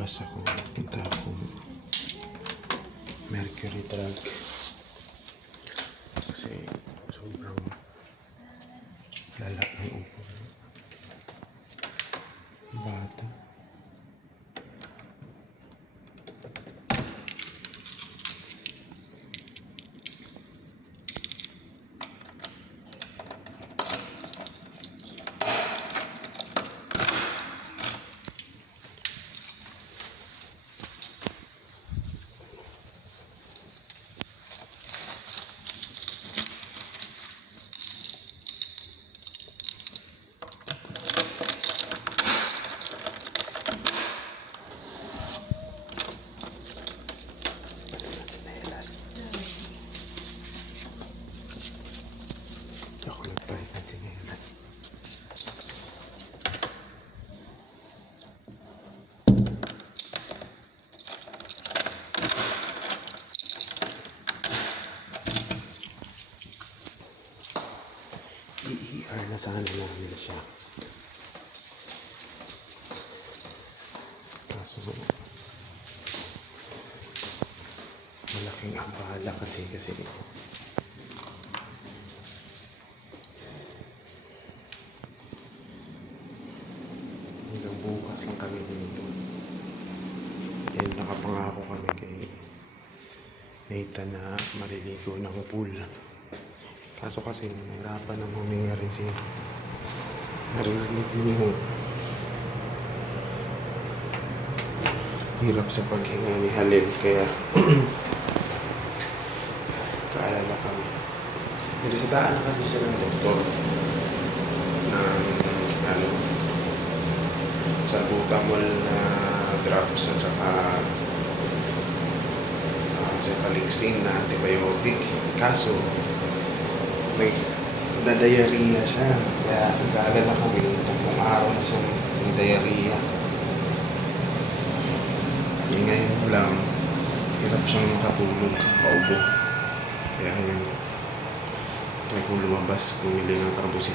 Lalabas ako. Punta ako. Mercury drug. Kasi sobrang lala ng upo. Bata. Sinelas. Ako nagpalit ng sinelas. I-ER na sana namin siya. Kaso, malaking abala kasi kasi hanggang bukas lang kami dito. And nakapangako kami kay Nathan na maliligo ng pool. Kaso kasi nahirapan na huminga rin si naririnig niyo hirap sa paghinga ni Halil kaya kaalala kami. Niresetahan na kasi siya ng doktor ng ano sa butamol na drops at saka uh, cefalixin na antibiotic. Kaso, may na-diarrhea siya. Kaya nag-aalala kami kung araw na siyang may diarrhea. Eh, ngayon lang, hirap siyang makatulog, kaubo. Kaya yun, try kong lumabas, bumili ng karbusin.